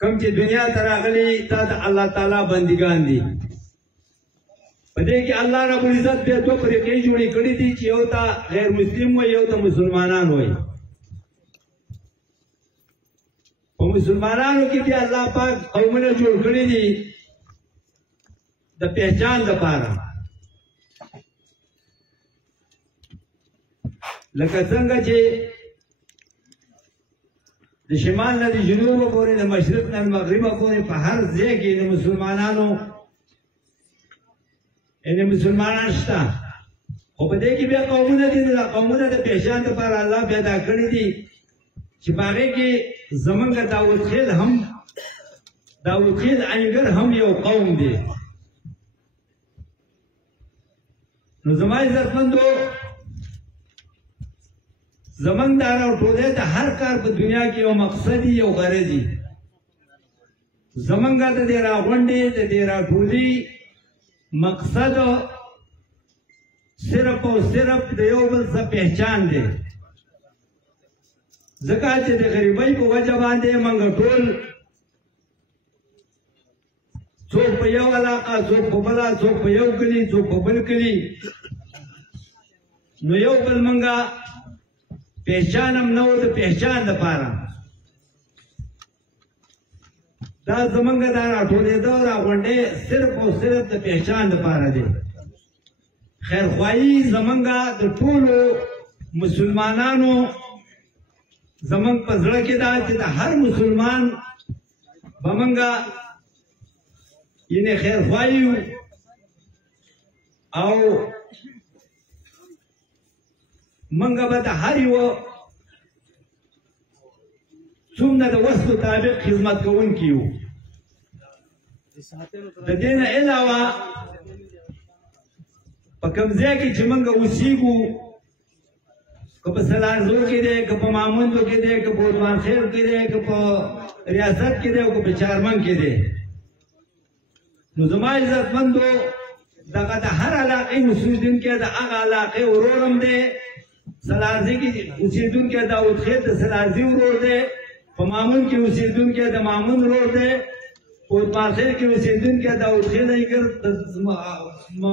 کم چې دنیا ته راغلي تا د الله تعالی بندګان دي په دې کې الله رب العزت به دوه فرقې جوړې کړې دي چې یو ته غیر مسلم وي یو ته مسلمانان وي په مسلمانانو کې چې الله پاک قومونه جوړ کړي دي د پہچان لپاره لکه څنګه چې د شمال نه د جنوب پورې د مشرق نه مغرب پورې په هر ځای کې د مسلمانانو مسلمانان شته خو په دې کې بیا قومونه دي د قومونه د پہچان لپاره الله پیدا کړی دي چې باغې کې زمونږ داود خیل انګر هم یو قوم دی نو زما عزتمندو زمونږ دا راټولې د هر کار په دنیا کې یو مقصد یو غرض دی زمونږ د دې راغونډې د دې راټولې مقصد صرف او صرف د یو بل څه پہچان دی ځکه چې د غریبۍ په وجه باندې موږ ټول څوک په یو علاقه څوک په بله څوک په یو کلي څوک په بل کلي نو یو بل موږ پہچان هم نه و د پہچان دپاره دا زمونږ دا راټولېده راغونډې صرف او صرف د پہچان دپاره دی خیرخواهي زمونږ د ټولو مسلمانانو زمونږ په زړه کې دا چې د هر مسلمان به موږ یعنې خیرخواهي او موږ به د هر یوه څومره د وس مطابق خدمت کوونکي یو د دې نه علاوه په کوم ځای کې چې موږ اوسېږو که په سلارزو کې دی که په ماموندو کې دی که په عثمان خیل کې دی که په ریاست کې دی او که په چارمن کې دی نو زما عزتمندو دغه د هر علاقې اوسېدونکی د هغه علاقې ورور هم دی سلارزي کې اوسېدونکی داود خیل د سلارزي ورور دی په مامون کې اوسېدونکی د مامون ورور دی په عثمان خیل کې اوسېدونکی داود خیل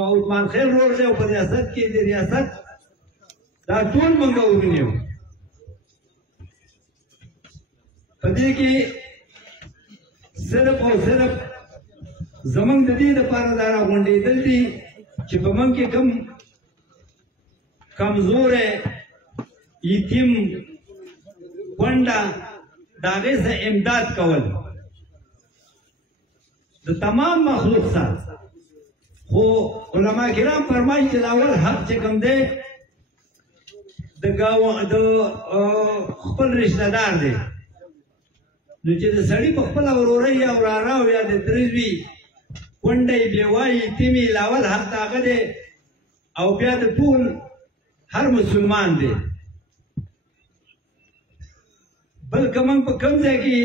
عثمان خیل ورور دی او په ریاست کې د ریاست دا ټول موږ ورونیو په دې کې صرف او صرف زمونږ د دې لپاره دا راغونډېدل دي چې په موږ کې کوم کمزوری یتیم کونډه د هغې څخه امداد کول د تمام مخلوق سره خو علما کرام فرمایي چې د اول حق چې کوم دی د خپل رشته دار دی نو چې د سړي په خپله ورورۍ یا وراره او یا د ترې وي کونډه یې بیوه یتیم یې لاول حق د هغه دی او بیا د ټول هر مسلمان دی بلکې موږ په کوم ځای کې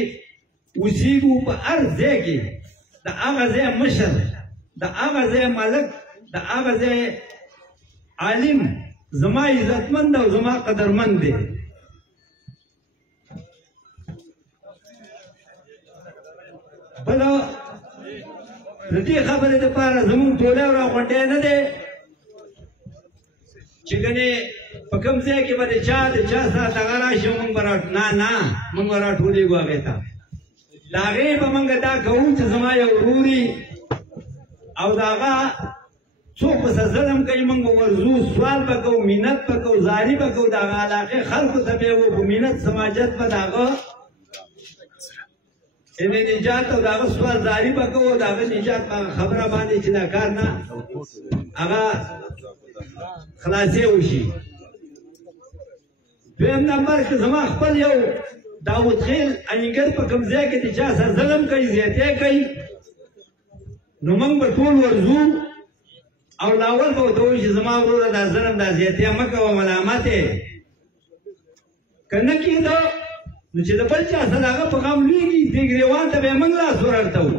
اوسېږو په هر ځای کې د هغه ځای مشر د هغه ځای ملک د هغه ځای عالم زما عزتمند او زما قدرمند دی بله د دې خبرې دپاره زموږ ټولی راغونډی نه دی چې ګنې په کوم ځای کې به د چا سره دغه راشي موږ به نه موږ به راټولېږو هغې ته د هغې به موږ دا کوو چې زما یو وروري او د هغه څوک پسې ظلم کوي موږ به ورځو سوال به کوو منت به کوو زاري به کوو د هغه علاقې خلکو ته به یې وکړو منت سماجت به د هغه یعنې نجات او د هغه سوال زاري به کوو د هغه نجات په خبره باندې چې دا کار نه هغه خلاصې وشي دویم نمبر کې زما خپل یو داود خیل انګر په کوم ځای کې د چا سره ظلم کوي زیاتې کوي نو موږ به ټول ورځو او لاول به ورته وایو چې زما وروره دا ظلم دا زیاتې مه کوه ملامت یې که نه کېده نو چې د بل چا سره د هغه په غم لویږي دې ګرېوان ته به یې موږ لاس ورړتوو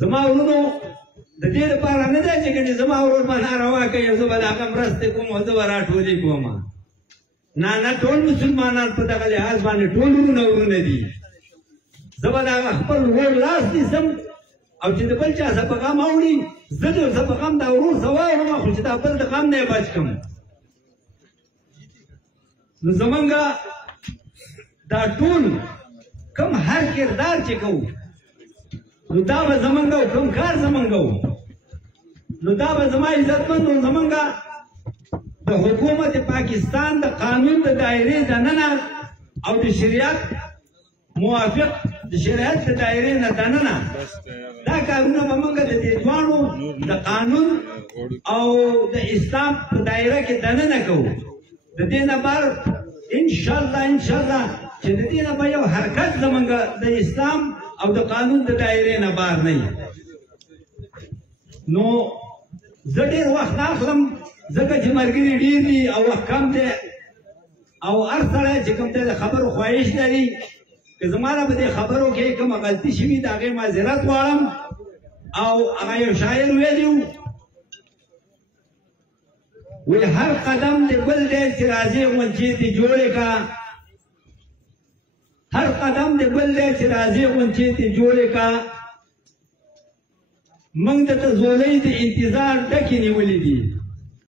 زما ورونو د دې لپاره نه دی چې ګنې زما ورور به ناروا کوي زه به د هغه مرستې کوم او زه به راټولې کوم نه ټول مسلمانان په دغه لحاظ باندې ټول ورونه دي. زه به د هغه خپل ورور لاس نیسم او چې د بل چا څه په غم اوړي زه د ورڅه په غم دا ورور څه واورم خو چې دا بل د غم نه یې بچ کړم. نو زمونږ دا ټول کوم هر کردار چې کوو نو دا به زمونږ او کوم کار زمونږ و نو دا به زما عزتمند و زمونږ د حکومت پاکستان د قانون د دایرې دننه او د شریعت موافق د شریعت د دایرې نه دننه دا کارونه به موږ د دې دواړو د قانون او د اسلام په دایره کې دننه کوو. د دې نه بار انشاءالله چې د دې نه به یو حرکت زمونږ د اسلام او د قانون د دایرې نه بار نه وي. نو زه ډېر وخت نه اخلم ځکه چې ملګري ډېر دي او وخت کم دی او هر سړی چې کوم دی د خبرو خواهش لري که زما نه په دې خبرو کې کومه غلطي شوي د هغې معذرت غواړم. او هغه یو شاعر ویلي و وایي هر قدم د بل دی چې راځې غونچې دې جوړې کا هر قدم د بل دی چې راځې غونچې دې جوړې کا موږ د ته زولۍ د انتظار ډکې نیولې دي